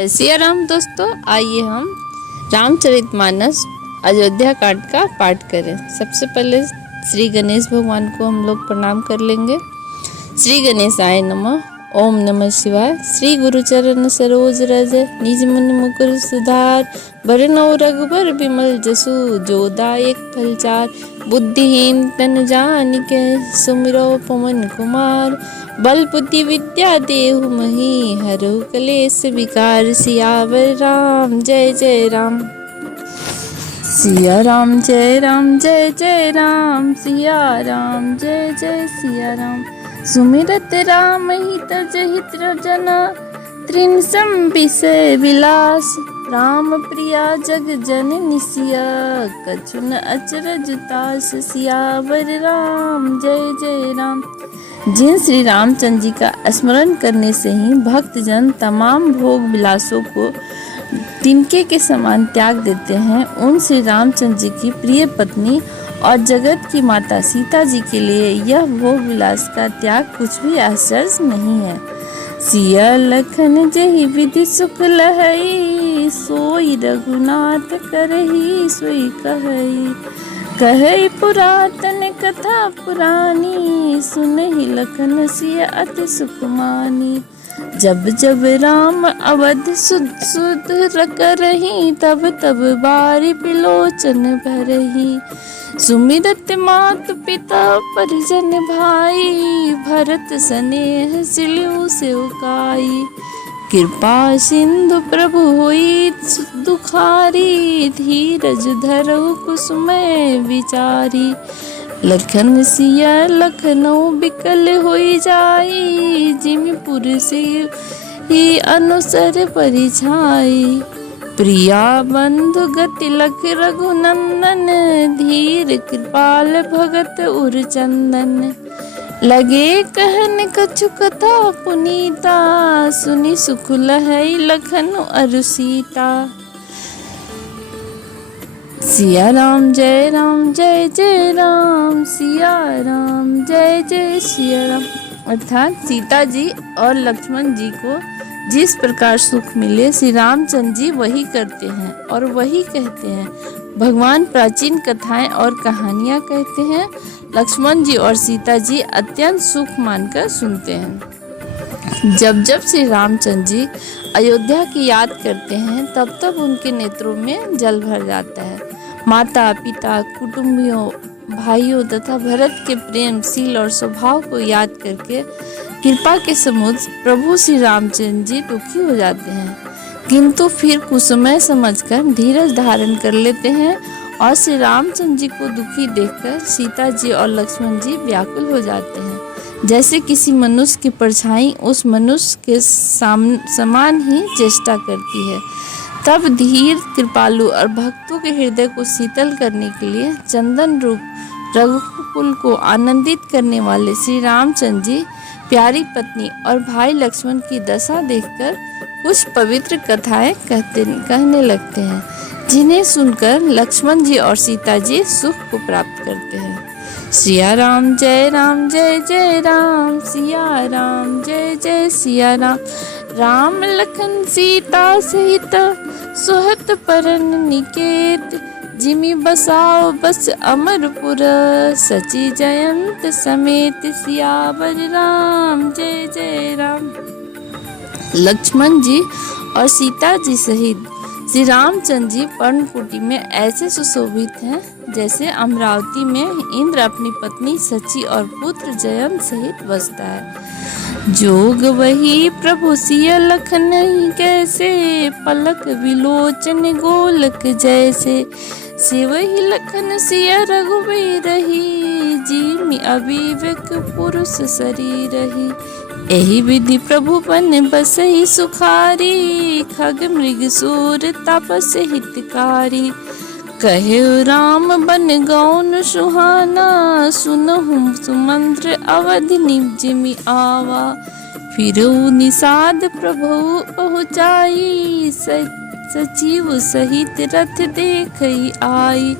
सिया राम दोस्तों, आइए हम रामचरितमानस अयोध्या कांड का पाठ करें। सबसे पहले श्री गणेश भगवान को हम लोग प्रणाम कर लेंगे। श्री गणेशाय नमः। ओम नमः शिवाय। श्री गुरुचरण सरोज रज निज मन मुकुर सुधार, बरनौ रघुबर विमल जसु जो दायक फलचार। बुद्धिहीन तन जानिके सुमिरो पवन कुमार, बल बुद्धि विद्या देहु मही हरहु कलेश विकार। सियावर राम जय जय राम। सिया राम जय राम जय जय राम। सिया राम जय जय सिया राम। सुमिरत राम हित जहित जना, त्रिनसम विषय विलास। राम प्रिया जग जननी सिया, कछुन अचरज तास। सियावर राम जय जय राम। जिन श्री रामचंद्र जी का स्मरण करने से ही भक्तजन तमाम भोग विलासों को तिनके के समान त्याग देते हैं, उन श्री रामचंद्र जी की प्रिय पत्नी और जगत की माता सीता जी के लिए यह भोग विलास का त्याग कुछ भी आश्चर्य नहीं है। सिया लखन जहि विधि सुख लहई, सोई रघुनाथ करही सोई कहई। कहई पुरातन कथा पुरानी, सुनहि लखन सिया अति सुख मानी। जब जब राम अवध सुध करही, तब तब बारी बिलोचन भरही। सुमिरत मात पिता परिजन भाई, भरत स्नेह सिलियु सेवकाई। कृपा सिंधु प्रभु होई दुखारी, धीरज धरहु कुसुमय विचारी। लखन सिया लखनऊ बिकल होई जाई, जिमिपुर से ही अनुसर परिछाई। प्रिया बंधु गति लख रघुनंदन, धीर कृपाल भगत उर चंदन। लगे कहन कछु कथा पुनीता, सुनि सुख लहई लखन अरु सीता। सिया राम जय राम जय जय राम। सिया राम जय जय सिया राम। अर्थात सीता जी और लक्ष्मण जी को जिस प्रकार सुख मिले, श्री रामचंद्र जी वही करते हैं और वही कहते हैं। भगवान प्राचीन कथाएं और कहानियां कहते हैं, लक्ष्मण जी और सीता जी अत्यंत सुख मानकर सुनते हैं। जब जब श्री रामचंद्र जी अयोध्या की याद करते हैं, तब तब उनके नेत्रों में जल भर जाता है। माता पिता, कुटुंबियों, भाइयों तथा भरत के प्रेम, शील और स्वभाव को याद करके कृपा के समुद्र प्रभु श्री रामचंद्र जी दुखी हो जाते हैं, किंतु फिर कुसुमय समझकर धीरज धारण कर लेते हैं और श्री रामचंद्र जी को दुखी देखकर सीता जी और लक्ष्मण जी व्याकुल हो जाते हैं। जैसे किसी मनुष्य की परछाई उस मनुष्य के समान ही चेष्टा करती है। तब धीर, कृपालु और भक्तों के हृदय को शीतल करने के लिए चंदन रूप रघुकुल को आनंदित करने वाले श्री रामचंद्र जी प्यारी पत्नी और भाई लक्ष्मण की दशा देखकर कुछ पवित्र कथाएं कहने लगते हैं, जिन्हें सुनकर लक्ष्मण जी और सीता जी सुख को प्राप्त करते हैं। सिया राम जय राम जय जय राम। सिया राम जय जय सिया राम। राम लखन सीता सहित सुहत परन निकेत, जिमि बसाओ बस अमरपुर, सची जयंत समेत। सियावर राम जय जय राम। लक्ष्मण जी और सीता जी सहित श्री रामचंद्र जी पर्णकुटी में ऐसे सुशोभित हैं, जैसे अमरावती में इंद्र अपनी पत्नी सची और पुत्र जयंत सहित बसता है। जोग वही प्रभु सिया लखन कैसे, पलक विलोचन गोलक जैसे। से वही लखन सिया रघुवीर रही, जिमि अविवेक पुरुष शरीर रही। एहि विधि प्रभु बन बसहि सुखारी, खग मृग सूर तपस हितकारी। कहे राम बन गौन सुहाना, सुनहु सुमंत्र अवधि निजिमि आवा। फिर निषाद प्रभु पहुँचाई, सचिव सहित रथ देखई आई।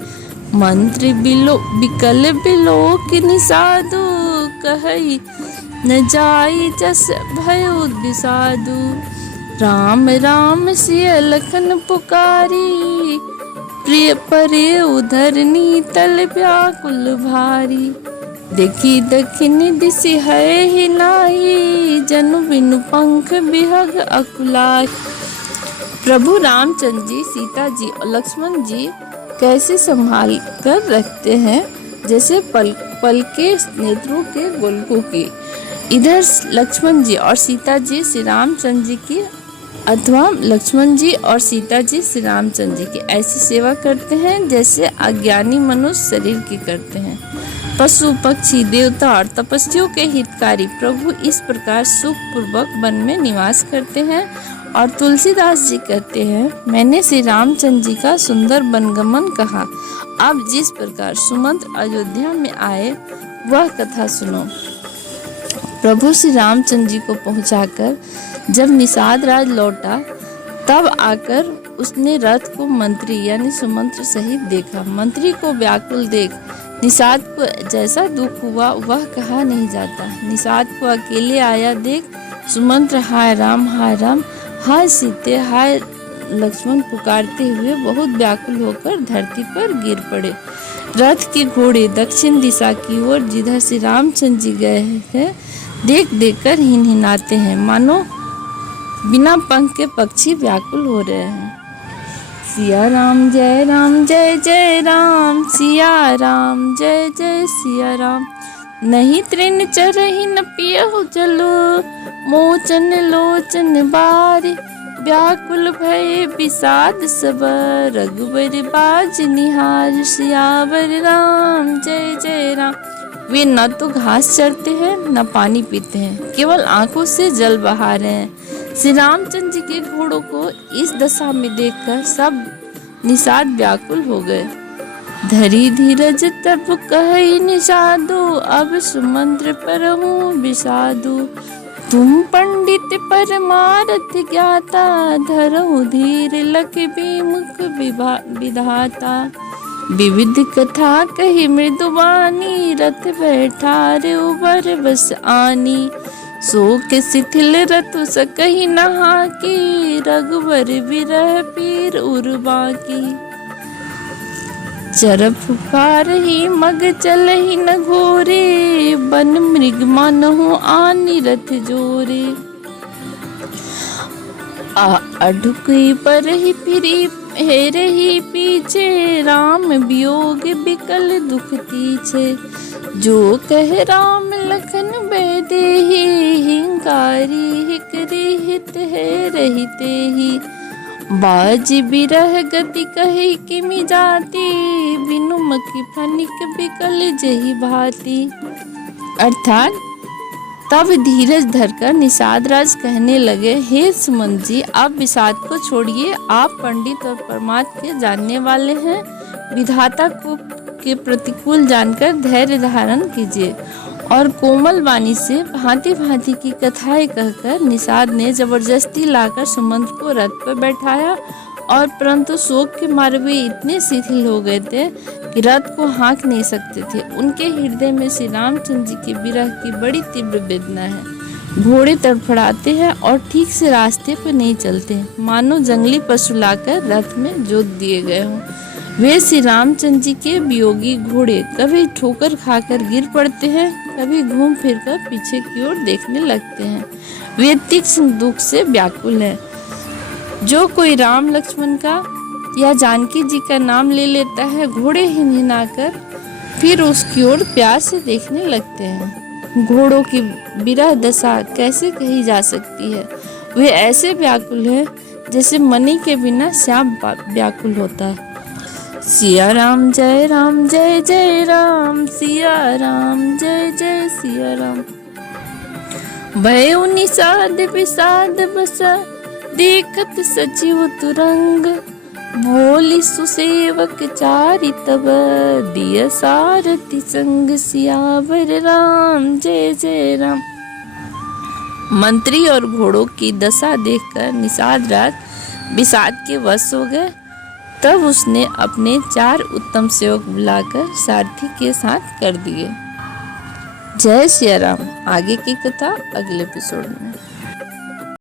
मंत्र बिकल बिलोक निषादु, कहई न जाई जस भयो विषादु। राम राम सिय लखन पुकारी, प्रिय परे उधरनी तल व्याकुल भारी। देखी दखिन दिशि है ही नाई, जनु बिनु पंख बिहग अकुलाय। प्रभु रामचंद्र जी, सीता जी और लक्ष्मण जी कैसे संभाल कर रखते हैं, जैसे पल के नेत्रों के गोलकों की। इधर लक्ष्मण जी और सीता जी श्री रामचंद्र जी की अथवा लक्ष्मण जी और सीता जी श्री रामचंद्र जी की ऐसी सेवा करते हैं जैसे अज्ञानी मनुष्य शरीर की करते हैं। पशु पक्षी देवता और तपस्वियों के हितकारी प्रभु इस प्रकार सुख पूर्वक वन में निवास करते हैं। और तुलसीदास जी कहते हैं, मैंने श्री रामचंद्र जी का सुंदर वनगमन कहा। अब जिस प्रकार सुमंत्र अयोध्या में आए वह कथा सुनो। प्रभु श्री रामचंद्र जी को पहुंचाकर जब निषाद राज लौटा, तब आकर उसने रथ को मंत्री यानी सुमंत्र सहित देखा। मंत्री को व्याकुल देख निषाद को जैसा दुख हुआ वह कहा नहीं जाता। निषाद को अकेले आया देख सुमंत्र हाय राम हाय सीते हाय लक्ष्मण पुकारते हुए बहुत व्याकुल होकर धरती पर गिर पड़े। रथ के घोड़े दक्षिण दिशा की ओर जिधर श्री रामचंद्र जी गए हैं देख कर हिनहिनाते हैं, मानो बिना पंख के पक्षी व्याकुल हो रहे हैं। सिया राम जय जय राम, सिया राम जय जय सिया राम। नहीं तृण चरहि न पियहु जलो, मोचन लोचन बारी। व्याकुल भय विषाद सब, रघुबर बाज निहार। सियावर राम जय राम। वे न तो घास चरते हैं न पानी पीते हैं, केवल आंखों से जल बहा रहे हैं। श्री रामचंद्र जी के घोड़ों को इस दशा में देखकर सब निषाद व्याकुल हो गए। धरी धीरज तब कहि निषादो, अब सुमंत्र परहु विषादु। तुम पंडित परमारथ ज्ञाता, धरहु धीर लख विमुख विधाता। विविध कथा कही मृदुवानी, रथ बैठारे उबर बस आनी। शोक शिथिल रतु सकहि नहा की, रघुबर विरह पीर उर्वा की। चरफ पारहि मग चलहि न घोरे, बन मृग मानहु आनी रथ जोरे। अढुकी परहि फिरी हेरहि पीछे, राम वियोग बिकल दुख तीछे। जो कह राम लखन बैदेहि, हिंकारी हिकरी हित है रहिते ही। बाज बिरह गति कही किमि जाती, बिनु मकी फनिक बिकल जही भांति। अर्थात तब धीरज धरकर निषाद राज कहने लगे, हे सुमंत जी, आप विषाद को छोड़िए। आप पंडित और परमात्मा के जानने वाले हैं। विधाता को के प्रतिकूल जानकर धैर्य धारण कीजिए। और कोमल वाणी से भांति भांति की कथाएं कहकर निषाद ने जबरदस्ती लाकर सुमंत को रथ पर बैठाया। और परंतु शोक के मारे वे इतने शिथिल हो गए थे कि रथ को हाँक नहीं सकते थे। उनके हृदय में श्री रामचंद्र जी के विरह की बड़ी तीव्र वेदना है। घोड़े तड़फड़ाते हैं और ठीक से रास्ते पर नहीं चलते, मानो जंगली पशु लाकर रथ में जोत दिए गए हों। वे श्री रामचंद्र जी के वियोगी घोड़े कभी ठोकर खाकर गिर पड़ते हैं, कभी घूम फिर कर पीछे की ओर देखने लगते हैं। वे तीक्ष्ण दुख से व्याकुल है। जो कोई राम लक्ष्मण का या जानकी जी का नाम ले लेता है, घोड़े हिनहिनाकर फिर उसकी ओर प्यार से देखने लगते हैं। घोड़ों की विरह दशा कैसे कही जा सकती है। वे ऐसे व्याकुल है जैसे मणि के बिना श्याम व्याकुल होता है। सिया राम जय राम, सिया राम जय जय सिया राम। भयो निषाद विषाद बसा, देखत सचिव तुरंग। बोली सुसेवक चारि तब, दिय सारथि संग। सियावर राम जय राम। मंत्री और घोड़ों की दशा देखकर निषाद राज विषाद के वश हो गए। तब उसने अपने 4 उत्तम सेवक बुलाकर सारथी के साथ कर दिए। जय सिया राम। आगे की कथा अगले एपिसोड में।